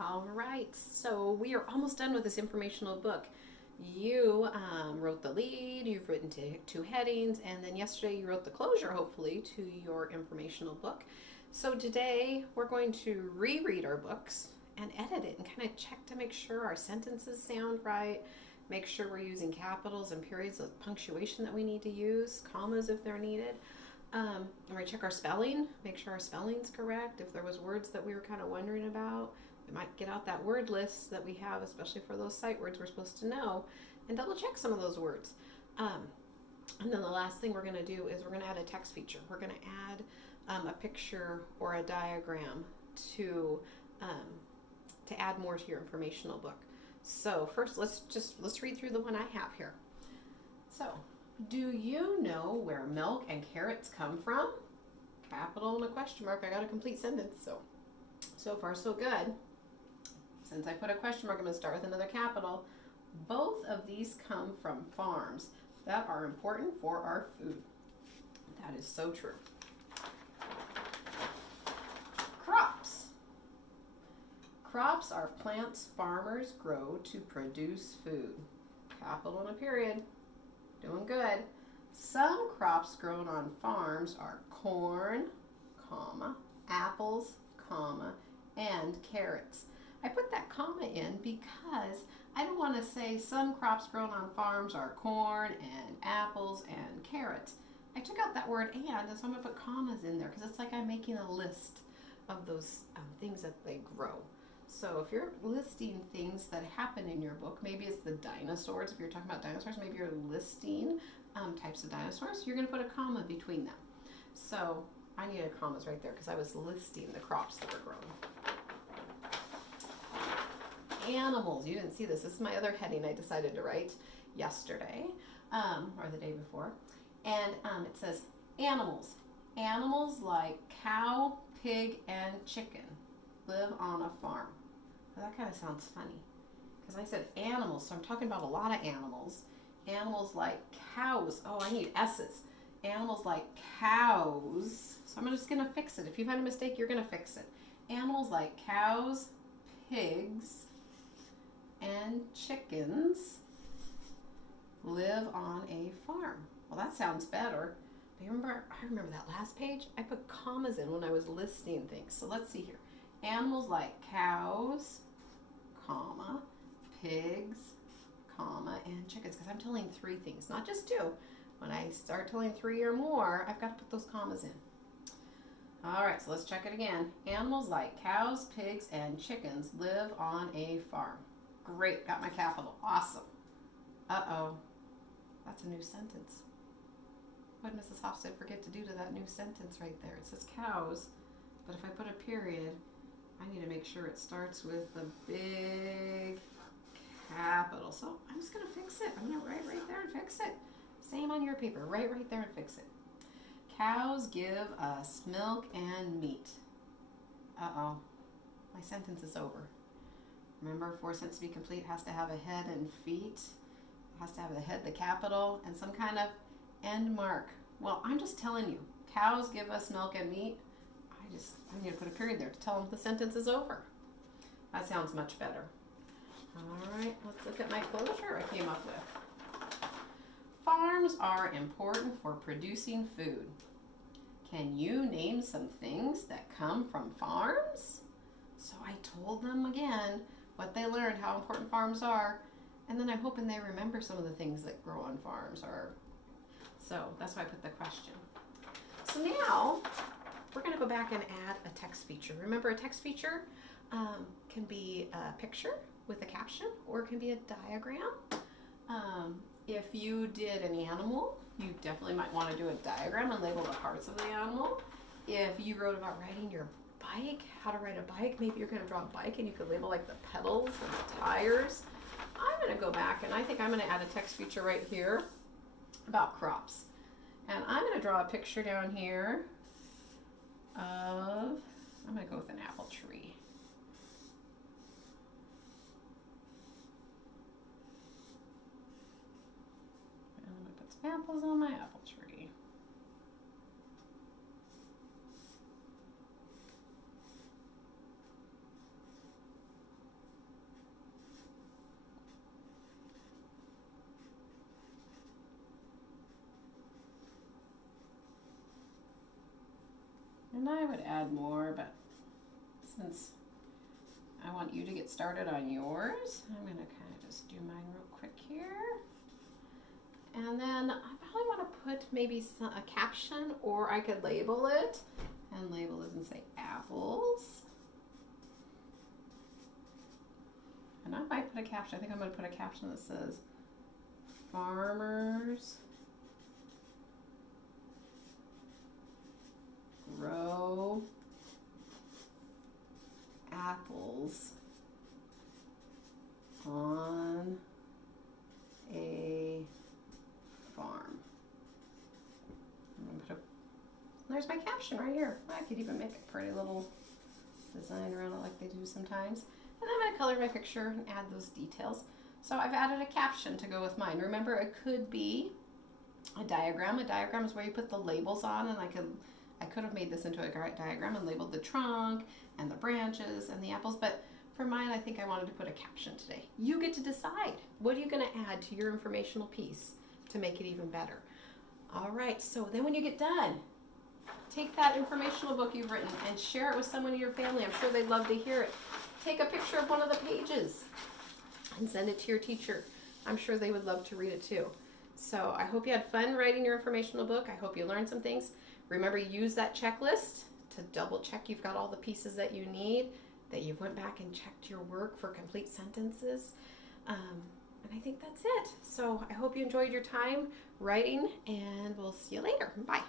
All right, so we are almost done with this informational book. You wrote the lead, you've written two headings, and then yesterday you wrote the closure, hopefully, to your informational book. So today we're going to reread our books and edit it and kind of check to make sure our sentences sound right, make sure we're using capitals and periods of punctuation that we need to use, commas if they're needed. We're going to check our spelling, make sure our spelling's correct. If there was words that we were kind of wondering about, we might get out that word list that we have, especially for those sight words we're supposed to know, and double check some of those words. And then the last thing we're going to do is we're going to add a text feature. We're going to add a picture or a diagram to add more to your informational book. So first, let's read through the one I have here. So, do you know where milk and carrots come from? Capital and a question mark. I got a complete sentence. So far so good. Since I put a question mark, I'm going to start with another capital. Both of these come from farms that are important for our food. That is so true. Crops. Crops are plants farmers grow to produce food. Capital and a period. Doing good. Some crops grown on farms are corn, comma, apples, comma, and carrots. I put that comma in because I don't want to say some crops grown on farms are corn and apples and carrots. I took out that word and so I'm going to put commas in there because it's like I'm making a list of those things that they grow. So if you're listing things that happen in your book, maybe it's the dinosaurs. If you're talking about dinosaurs, maybe you're listing types of dinosaurs. You're going to put a comma between them. So I needed commas right there because I was listing the crops that were grown. Animals. You didn't see this. This is my other heading I decided to write yesterday or the day before. And it says animals. Animals like cow, pig, and chicken live on a farm. Well, that kind of sounds funny because I said animals, so I'm talking about a lot of animals. Animals like cows. Oh, I need S's. Animals like cows. So I'm just going to fix it. If you find a mistake, you're going to fix it. Animals like cows, pigs, and chickens live on a farm. Well, that sounds better. But I remember that last page. I put commas in when I was listing things. So let's see here. Animals like cows, comma, pigs, comma, and chickens. Because I'm telling 3 things, not just 2. When I start telling 3 or more, I've got to put those commas in. All right, so let's check it again. Animals like cows, pigs, and chickens live on a farm. Great, got my capital. Awesome. Uh-oh, that's a new sentence. What did Mrs. Hofstad forget to do to that new sentence right there? It says cows, but if I put a period, I need to make sure it starts with the big capital. So I'm just going to fix it. I'm going to write right there and fix it. Same on your paper. Write right there and fix it. Cows give us milk and meat. Uh-oh. My sentence is over. Remember, for a sentence to be complete, it has to have a head and feet. It has to have the head, the capital, and some kind of end mark. Well, I'm just telling you. Cows give us milk and meat. I need to put a period there to tell them the sentence is over. That sounds much better. All right, let's look at my closure I came up with. Farms are important for producing food. Can you name some things that come from farms? So I told them again what they learned, how important farms are, and then I'm hoping they remember some of the things that grow on farms. So that's why I put the question. So now we're going to go back and add a text feature. Remember, a text feature can be a picture with a caption, or it can be a diagram. If you did an animal, you definitely might want to do a diagram and label the parts of the animal. If you wrote about riding your bike, how to ride a bike, maybe you're going to draw a bike and you could label like the pedals and the tires. I'm going to go back and I think I'm going to add a text feature right here about crops. And I'm going to draw a picture down here of, I'm going to go with an apple tree. And I'm going to put some apples on my apple tree. And I would add more, but since I want you to get started on yours, I'm going to kind of just do mine real quick here. And then I probably want to put maybe a caption, or I could label it. And label it and say apples. And I might put a caption. I think I'm going to put a caption that says farmers grow apples on a farm. There's my caption right here. I could even make a pretty little design around it like they do sometimes. And I'm going to color my picture and add those details. So I've added a caption to go with mine. Remember, it could be a diagram. A diagram is where you put the labels on, and I could have made this into a diagram and labeled the trunk and the branches and the apples, but for mine, I think I wanted to put a caption today. You get to decide. What are you going to add to your informational piece to make it even better? All right, so then when you get done, take that informational book you've written and share it with someone in your family. I'm sure they'd love to hear it. Take a picture of one of the pages and send it to your teacher. I'm sure they would love to read it too. So I hope you had fun writing your informational book. I hope you learned some things. Remember, use that checklist to double check you've got all the pieces that you need, that you went back and checked your work for complete sentences. And I think that's it. So I hope you enjoyed your time writing, and we'll see you later. Bye.